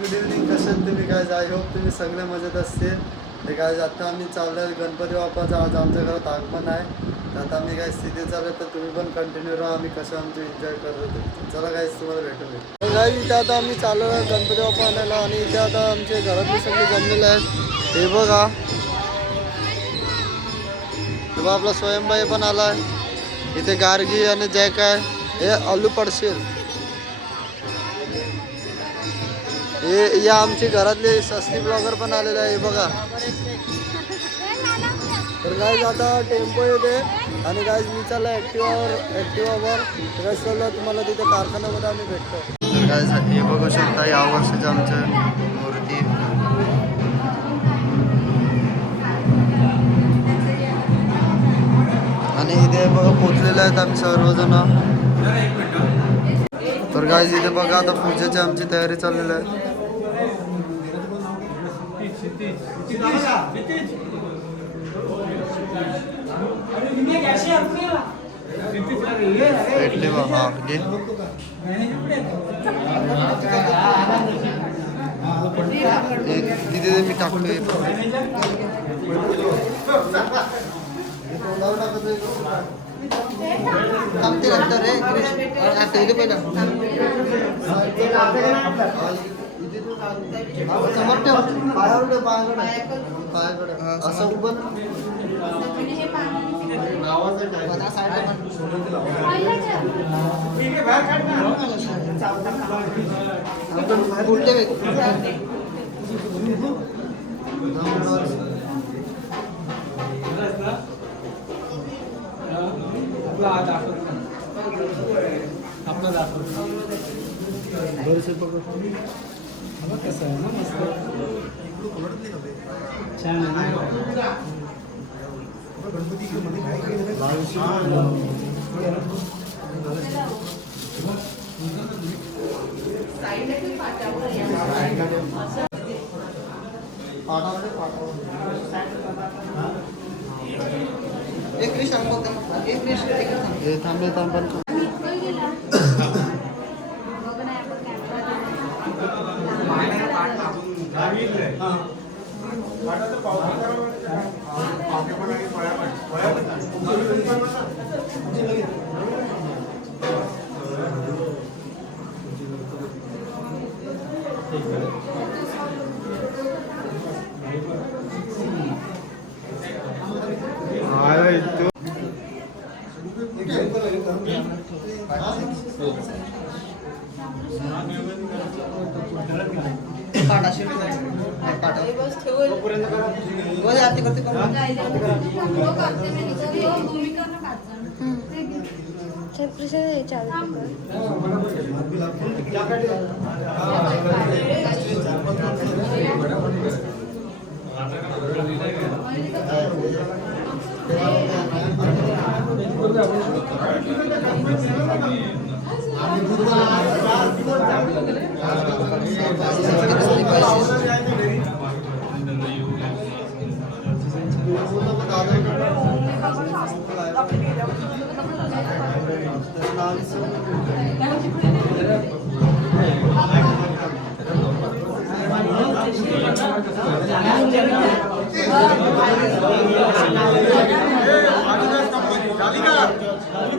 Good evening. कसे तुम्ही काय? आय होप तुम्ही सगळे मजेत असतील. ते काय आता आम्ही चाललो आहे गणपती बाप्पाचं आज आमच्या घरात आगमन आहे. तर आता आम्ही काय स्थिती चालू तर तुम्ही पण कंटिन्यू राहा. आम्ही कसं आमचं एन्जॉय करत होतो. चला काय तुम्हाला भेटूया. काय इथे आता आम्ही चाललो आहे गणपती बाप्पा आणायला आणि इथे आता आमचे घरातले सगळे जमलेले आहेत. हे बघा तेव्हा आपला स्वयंबाई पण आला आहे. इथे गार्गी आणि जॅक आहे. हे आलू पडशील हे या आमचे घरातले सस्ती ब्लॉगर पण आलेले आहे बघा. तर गाईज आता टेम्पो येते आणि गाईज मी चालला ॲक्टिवावर काय चाललो तुम्हाला तिथे कारखान्यामध्ये आम्ही भेटतो. तर गाईज हे बघू शकता या वर्षीचं आमचं मूर्ती. आणि इथे बघा पोचलेले आहेत आम्ही सर्वजण. तर गाईज इथे बघा आता पूजेची आमची तयारी चाललेली आहे. भेटले बा हा तिथे मी टाकतोय. असं पण कसं आहे ना मस्त छान आहे.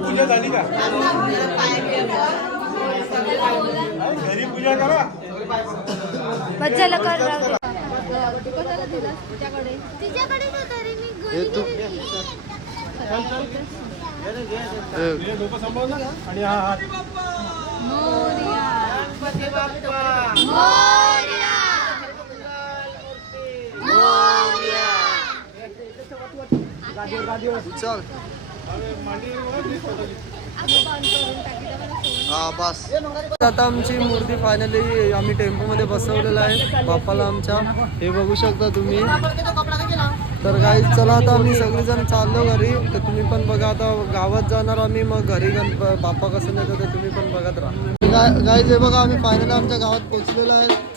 पूजा झाली का? घरी पूजा करा. बच्चाला कर आणि हा हात चल हा बस. आता आमची मूर्ती फायनली आम्ही टेम्पोमध्ये बसवलेला आहे बाप्पाला आमच्या. हे बघू शकता तुम्ही. तर गाईज चला आता आम्ही सगळेजण चाललो घरी. तर तुम्ही पण बघा आता गावात जाणार आम्ही मग घरी बाप्पा कसं नेतो ते तुम्ही पण बघत राहा. गाईज हे बघा आम्ही फायनली आमच्या गावात पोहोचलेलो आहे.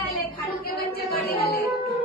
आले खालू के बच्चे गड़े आले